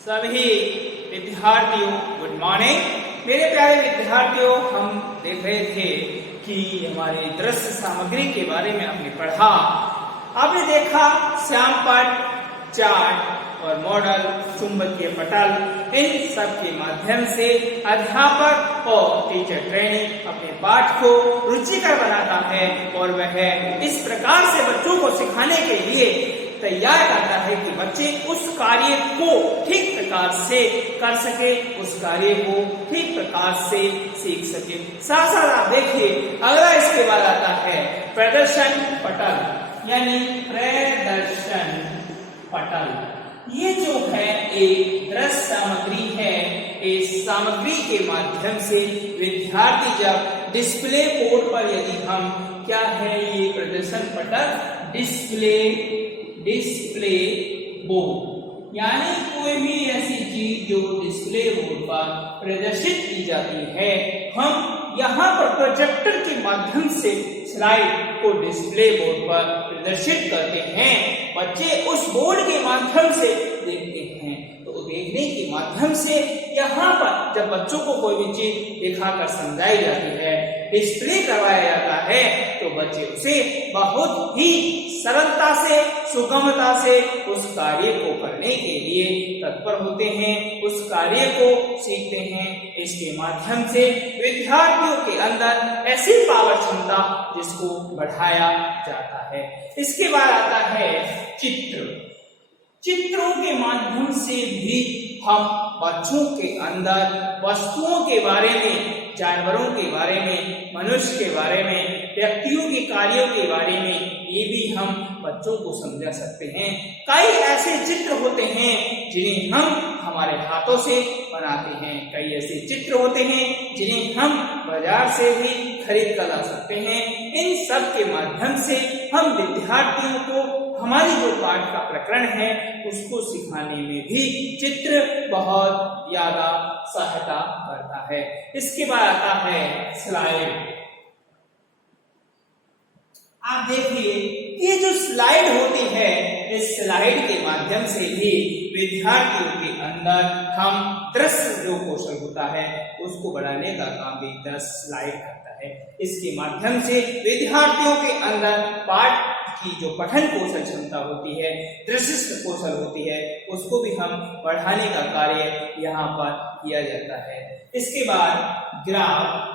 सभी विद्यार्थियों good morning. मेरे प्यारे विद्यार्थियों, हम देख रहे थे कि हमारी दृश्य सामग्री के बारे में आपने पढ़ा। आपने देखा श्यामपट्ट, चार्ट और मॉडल, चुंबकीय पटल, इन सब के माध्यम से अध्यापक और टीचर ट्रेनिंग अपने पाठ को रुचिकर बनाता है और वह इस प्रकार से बच्चों को सिखाने के लिए तैयार करता है कि बच्चे उस कार्य को ठीक प्रकार से कर सके, उस कार्य को ठीक प्रकार से सीख सके। साथ साथ आप देखिए, अगला इसके बाद आता है प्रदर्शन पटल, यानी प्रदर्शन पटल। ये जो है एक दृश्य सामग्री है। इस सामग्री के माध्यम से विद्यार्थी जब डिस्प्ले बोर्ड पर, यदि हम क्या है ये प्रदर्शन पटल, डिस्प्ले बोर्ड, यानी कोई भी ऐसी चीज जो डिस्प्ले बोर्ड पर प्रदर्शित की जाती है, हम यहाँ पर प्रोजेक्टर के माध्यम से स्लाइड को डिस्प्ले बोर्ड पर प्रदर्शित करते हैं। बच्चे उस बोर्ड के माध्यम से देखते हैं। तो देखने के माध्यम से यहाँ पर जब बच्चों को कोई भी चीज दिखाकर समझाई जाती है, डिस्प्ले करवाया जाता है, तो बच्चे उसे बहुत ही सरलता से, सुगमता से उस कार्य को करने के लिए तत्पर होते हैं, उस कार्य को सीखते हैं। इसके माध्यम से विद्यार्थियों के अंदर ऐसी पावर क्षमता जिसको बढ़ाया जाता है। इसके बाद आता है चित्र। चित्रों के माध्यम से भी हम बच्चों के अंदर वस्तुओं के बारे में, जानवरों के बारे में, मनुष्य के बारे में, व्यक्तियों के कार्यों के बारे में, ये भी हम बच्चों को समझा सकते हैं। कई ऐसे चित्र होते हैं जिन्हें हम हमारे हाथों से बनाते हैं, कई ऐसे चित्र होते हैं जिन्हें हम बाजार से भी खरीद कर ला सकते हैं। इन सब के माध्यम से हम विद्यार्थियों को हमारी जो पाठ का प्रकरण है उसको सिखाने में भी चित्र बहुत ज्यादा सहायता करता है। इसके बाद आता है स्लाइड। आप देखिए, ये जो स्लाइड होती है, इस स्लाइड के माध्यम से भी विद्यार्थियों के अंदर हम दृश्य जो कौशल होता है उसको बढ़ाने का काम भी दृश्य स्लाइड करता है। इसके माध्यम से विद्यार्थियों के अंदर पाठ की जो पठन कौशल क्षमता होती है, दृश्य कौशल होती है, उसको भी हम बढ़ाने का कार्य यहाँ पर किया जाता है। इसके बाद ग्राफ।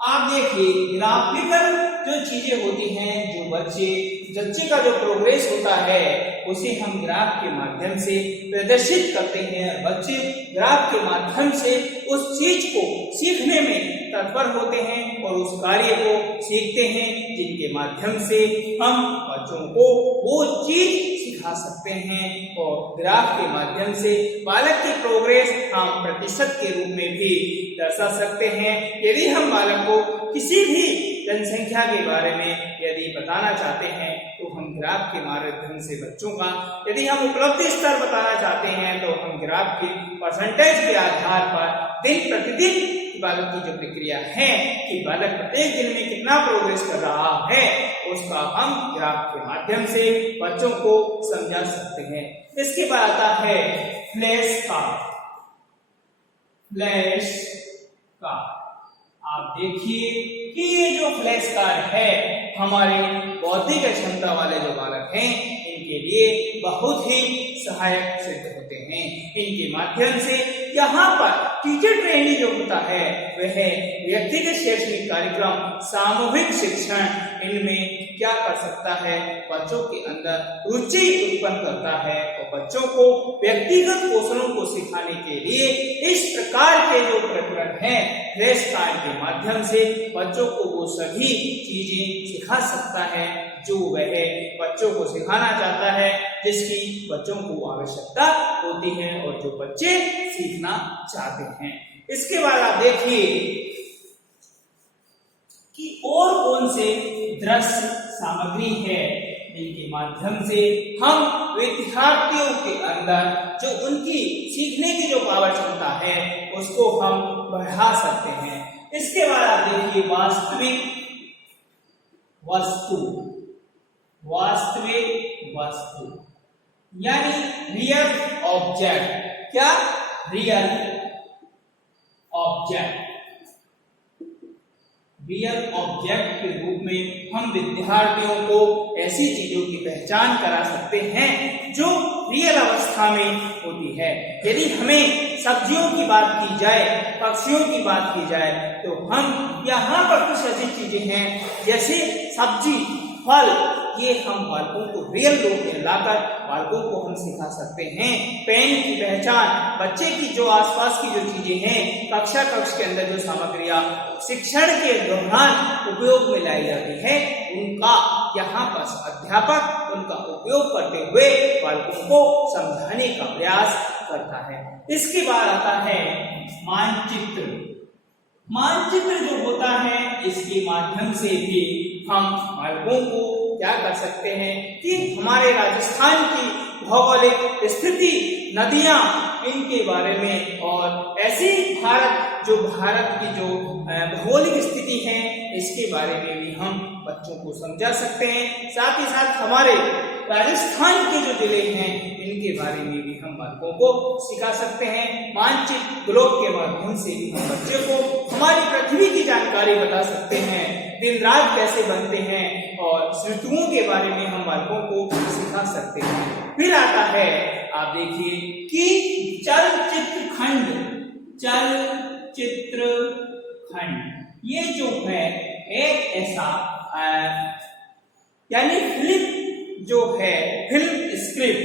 आप देखिए, ग्राफिकल जो चीजें होती हैं, जो बच्चे का जो प्रोग्रेस होता है उसे हम ग्राफ के माध्यम से प्रदर्शित करते हैं। बच्चे ग्राफ के माध्यम से उस चीज को सीखने में तत्पर होते हैं और उस कार्य को सीखते हैं, जिनके माध्यम से हम बच्चों को वो चीज सिखा सकते हैं। और ग्राफ के माध्यम से बालक की प्रोग्रेस हम प्रतिशत के रूप में भी दर्शा सकते हैं। यदि हम बालक को किसी भी जनसंख्या के बारे में यदि बताना चाहते हैं तो हम ग्राफ के माध्यम से बच्चों का, यदि हम उपलब्धि स्तर बताना चाहते हैं तो हम ग्राफ के परसेंटेज के आधार पर दिन प्रतिदिन बालक की जो प्रक्रिया है कि बालक प्रत्येक दिन में कितना प्रोग्रेस कर रहा है, उसका हम ग्राफ के माध्यम से बच्चों को समझा सकते हैं। इसके बाद आता है फ्लैश कार्ड। फ्लैश कार्ड, आप देखिए कि ये जो फ्लैश कार्ड है, हमारे बौद्धिक क्षमता वाले जो बालक हैं इनके लिए बहुत ही सहायक सिद्ध होते हैं। इनके माध्यम से यहाँ पर टीचर ट्रेनिंग जो होता है वह व्यक्तिगत शैक्षणिक कार्यक्रम, सामूहिक शिक्षण, इनमें क्या कर सकता है, बच्चों के अंदर रुचि उत्पन्न करता है और बच्चों को व्यक्तिगत कौशलों को सिखाने के लिए इस प्रकार के जो प्रकरण हैं फ्लैश कार्ड के माध्यम से बच्चों को वो सभी चीजें सिखा सकता है जो वह बच्चों को सिखाना चाहता है, जिसकी बच्चों को आवश्यकता होती है और जो बच्चे सीखना चाहते हैं। इसके बाद आप देखिए कि और कौन से दृश्य सामग्री है जिनके माध्यम से हम विद्यार्थियों के अंदर जो उनकी सीखने की जो पावर क्षमता है उसको हम बढ़ा सकते हैं। इसके बाद आप देखिए वास्तविक वस्तु। वास्तविक वस्तु यानी रियल ऑब्जेक्ट। क्या? Real object. रियल ऑब्जेक्ट के रूप में हम विद्यार्थियों को ऐसी चीजों की पहचान करा सकते हैं जो रियल अवस्था में होती है। यदि हमें सब्जियों की बात की जाए, पक्षियों की बात की जाए, तो हम यहाँ पर कुछ ऐसी चीजें हैं जैसे सब्जी, फल, ये हम बालकों को रियल रूप में लाकर बालकों को हम सिखा सकते हैं। पेन की पहचान, बच्चे की जो आसपास की जो चीजें हैं, कक्ष के अंदर जो सामग्रियां शिक्षण के दौरान उपयोग में लाई जाती है, उनका यहाँ पर अध्यापक उनका उपयोग करते हुए बालकों को समझाने का प्रयास करता है। इसके बाद आता है मानचित्र। मानचित्र जो होता है, इसके माध्यम से भी हम बालकों को क्या कर सकते हैं कि हमारे राजस्थान की भौगोलिक स्थिति, नदियां, इनके बारे में और ऐसी भारत की जो भौगोलिक स्थिति है, इसके बारे में भी हम बच्चों को समझा सकते हैं। साथ ही साथ हमारे राजस्थान के जो जिले हैं, इनके बारे में भी हम बालकों को सिखा सकते हैं। मानचित्र, ग्लोब के माध्यम से भी हम बच्चे को हमारी पृथ्वी की जानकारी बता सकते हैं, दिन रात कैसे बनते हैं और ऋतुओं के बारे में हम बालकों को सिखा सकते हैं। फिर आता है, आप देखिए कि चलचित्र खंड, ये जो है एक ऐसा यानी फिल्म जो है, फिल्म स्क्रिप्ट,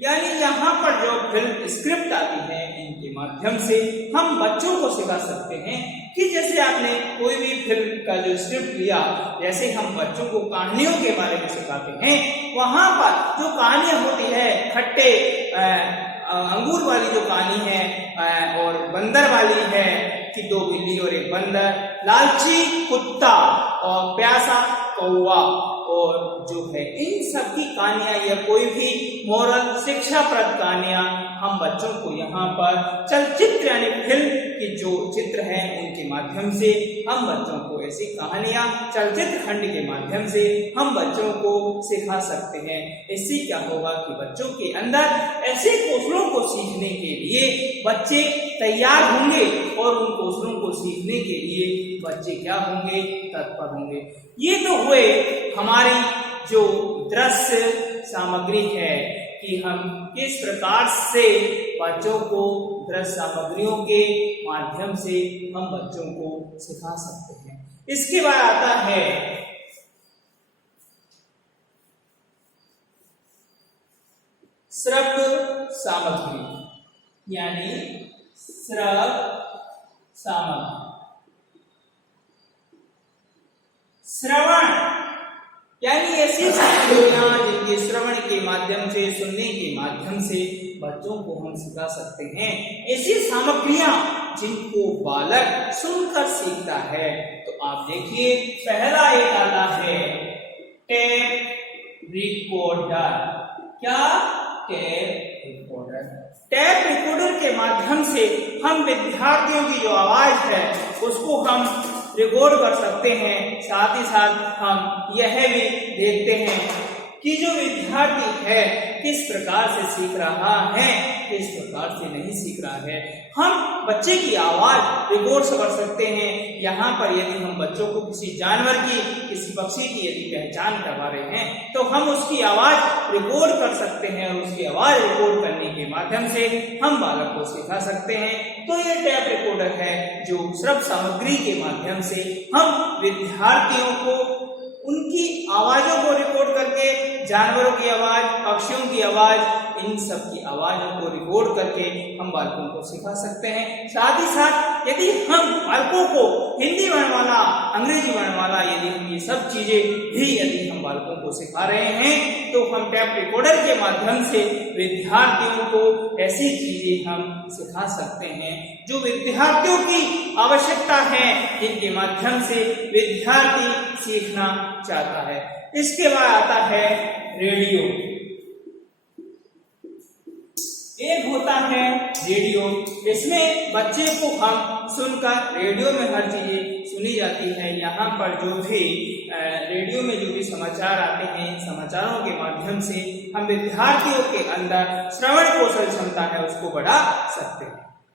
यानी यहाँ पर जो फिल्म स्क्रिप्ट आती है, इनके माध्यम से हम बच्चों को सिखा सकते हैं कि जैसे आपने कोई भी फिल्म का जो स्क्रिप्ट लिया, जैसे हम बच्चों को कहानियों के बारे में सिखाते हैं, वहां पर जो कहानियां होती है, खट्टे अंगूर वाली जो कहानी है और बंदर वाली है कि दो बिल्ली और एक बंदर, लालची कुत्ता और प्यासा कौवा, और जो है इन सब की कहानियां या कोई भी मोरल शिक्षाप्रद कहानियां हम बच्चों को यहाँ पर चलचित्र यानी फिल्म के जो चित्र हैं, उनके माध्यम से हम बच्चों को ऐसी कहानियां चलचित्र खंड के माध्यम से हम बच्चों को सिखा सकते हैं। इससे क्या होगा कि बच्चों के अंदर ऐसे कौशलों को सीखने के लिए बच्चे तैयार होंगे और उन कौशलों को सीखने के लिए बच्चे क्या होंगे? तत्पर होंगे। ये तो हुए हमारी जो दृश्य सामग्री है कि हम किस प्रकार से बच्चों को दृश्य सामग्रियों के माध्यम से हम बच्चों को सिखा सकते हैं। इसके बाद आता है श्रव्य सामग्री, यानी श्रव्य सामग्री। श्रवण यानी ऐसी सामग्रियां जिनके श्रवण के माध्यम से, सुनने के माध्यम से बच्चों को हम सिखा सकते हैं। ऐसी सामग्रियां जिनको बालक सुनकर सीखता है। तो आप देखिए, पहला एक आता है टेप रिकॉर्डर। क्या? Tape recorder. टेप रिकॉर्डर के माध्यम से हम विद्यार्थियों की जो आवाज है उसको हम रिकॉर्ड कर सकते हैं। साथ ही साथ हम यह भी देखते हैं कि जो विद्यार्थी है किस प्रकार से सीख रहा है, किस प्रकार से नहीं सीख रहा है। हम बच्चे की आवाज रिकॉर्ड कर सकते हैं। यहाँ पर यदि हम बच्चों को किसी जानवर की, किसी पक्षी की यदि पहचान करवा रहे हैं, तो हम उसकी आवाज रिकॉर्ड कर सकते हैं और उसकी आवाज रिकॉर्ड करने के माध्यम से हम बालक को सिखा सकते हैं। तो ये टेप रिकॉर्डर है जो श्रव्य सामग्री के माध्यम से हम विद्यार्थियों को उनकी आवाजों को रिकॉर्ड करके, जानवरों की आवाज, पक्षियों की आवाज, इन सब की आवाजों को रिकॉर्ड करके हम बालकों को सिखा सकते हैं। साथ ही साथ यदि हम बालकों को हिंदी वर्णमाला, अंग्रेजी वर्णमाला, यदि हम ये सब चीजें भी यदि हम बालकों को सिखा रहे हैं, तो हम टेप रिकॉर्डर के माध्यम से विद्यार्थियों को ऐसी चीजें हम सिखा सकते हैं जो विद्यार्थियों की आवश्यकता है, जिनके माध्यम से विद्यार्थी सीखना चाहता है। इसके बाद आता है रेडियो। एक होता है रेडियो, इसमें बच्चे को हम सुनकर रेडियो में हर चीजें सुनी जाती है। यहाँ पर जो भी रेडियो में जो भी समाचार आते हैं, समाचारों के माध्यम से हम विद्यार्थियों के अंदर श्रवण कौशल क्षमता है उसको बढ़ा सकते हैं।